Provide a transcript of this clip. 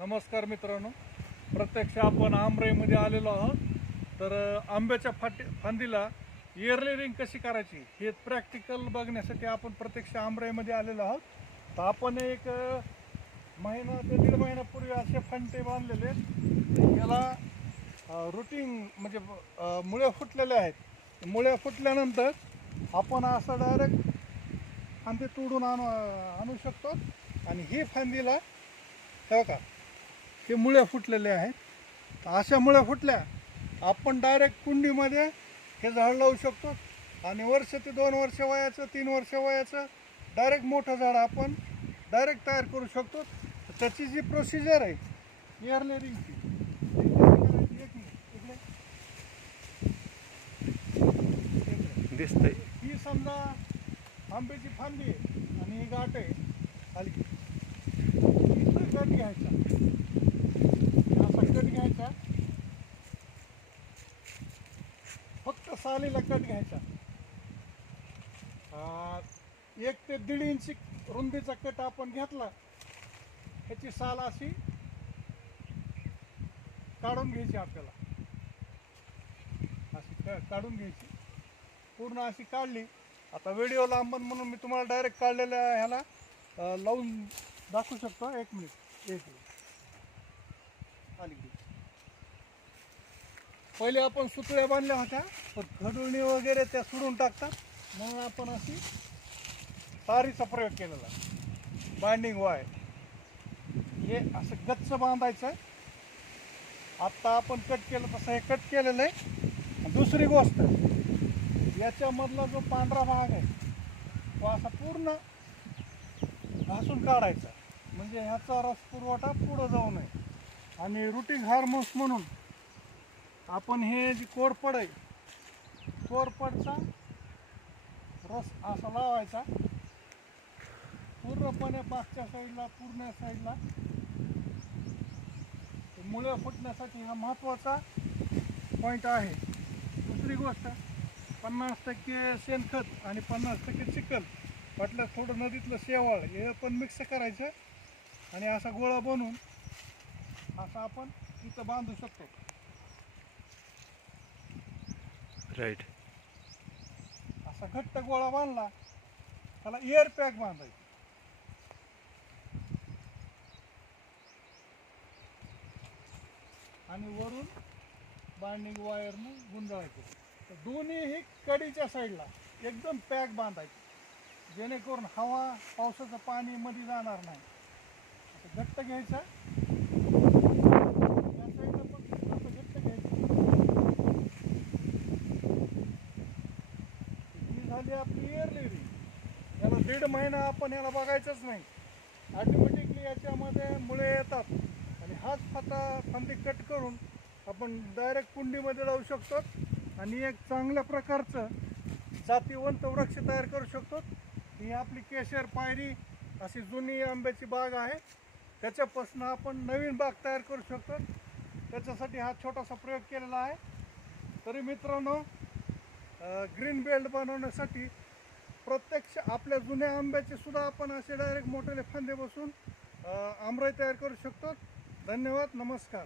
नमस्कार मित्रांनो, प्रत्यक्ष आपण आमराईमध्ये आलेलो आहोत. तर आंब्याच्या फांदीला इयरली रिंग कशी करायची हे प्रॅक्टिकल बघण्यासाठी आपण प्रत्यक्ष आमराईमध्ये आलेलो आहोत. तर आपण एक महिना ते 1.5 महिन्यापूर्वी असे फांदे बांधलेले. याला रुटिंग म्हणजे मुळे फुटलेले आहेत. मुळे फुटल्यानंतर आपण असं डायरेक्ट फांदी तोडून आणू शकतो. आणि ही फांदीला ठेवा का हे मुळे फुटलेले आहेत. तर अशा मुळे फुटल्या आपण डायरेक्ट कुंडीमध्ये हे झाड लावू शकतो. आणि वर्ष ते 2 वर्ष वयाचं 3 वर्ष वयाचं डायरेक्ट मोठं झाड आपण डायरेक्ट तयार करू शकतो. त्याची जी प्रोसिजर आहे इयरली रिंगची दिसतंय. ही समजा आंब्याची फांदी आहे आणि ही गाठ आहे खाली. इथं कट घ्यायचा, असा कट घ्यायचा, फक्त सालीला कट घ्यायचा. 1 ते 1.5 इंच रुंदीचा कट आपण घेतला. ह्याची साल अशी काढून घ्यायची आपल्याला, अशी काढून घ्यायची पूर्ण अशी काढली. आता व्हिडिओ लांबन म्हणून मी तुम्हाला डायरेक्ट काढलेल्या ह्याला लावून दाखवू शकतो. 1 मिनिट आली. पहिले आपण सुतळ्या बांधल्या होत्या, पण खडुळणी वगैरे त्या सोडून टाकतात म्हणून आपण अशी तारीचा प्रयोग केलेला. बाइंडिंग वायर हे असं गच्च बांधायचं आहे. आत्ता आपण कट केलं तसं हे कट केलेलं आहे. दुसरी गोष्ट, याच्यामधला जो पांढरा भाग आहे तो असा पूर्ण घासून काढायचा, म्हणजे ह्याचा रस पुरवठा पुढं जाऊ नये. आणि रूटिंग हार्मोन्स म्हणून आपण हे जी कोरपड आहे, कोरपडचा रस असा लावायचा पूर्णपणे मागच्या साईडला, पूर्ण साईडला. मुळे फुटण्यासाठी हा महत्त्वाचा पॉईंट आहे. दुसरी गोष्ट, 50% शेणखत आणि 50% चिखल, वाटलं थोडं नदीतलं शेवाळ हे पण मिक्स करायचं. आणि असा गोळा बनवून असा आपण इथं बांधू शकतो. राईट. असा घट्ट गोळा बांधला, त्याला एअर पॅक बांधायचं. आणि वरून बाइंडिंग वायरने गुंडाळायचं. तर दोन्हीही कडीच्या साईडला एकदम पॅक बांधायचं, जेणेकरून हवा पावसाचं पाणी मध्ये जाणार नाही. आता घट्ट घ्यायचा, या साईडला पण असं घट्ट घ्यायचं. ही झाली आपली इयरली रिंग. याला 1.5 महिना आपण याला बघायचंच नाही. ऑटोमॅटिकली याच्यामध्ये मुळे येतात. आणि हाच फांदी कट करून आपण डायरेक्ट कुंडीमध्ये लावू शकतो. आणि एक चांगल्या प्रकारचं जातीवंत वृक्ष तयार करू शकतो. ही आपली केशर पायरी अशी जुनी आंब्याची बाग आहे, त्याच्यापासून आपण नवीन बाग तयार करू शकतो. त्याच्यासाठी हा छोटासा प्रयोग केलेला आहे. तरी मित्रांनो, ग्रीन बेल्ट बनवण्यासाठी प्रत्यक्ष आपल्या जुन्या आंब्याचे सुद्धा आपण असे डायरेक्ट मोठे फांदे बसून आमराई तयार करू शकतो. धन्यवाद, नमस्कार.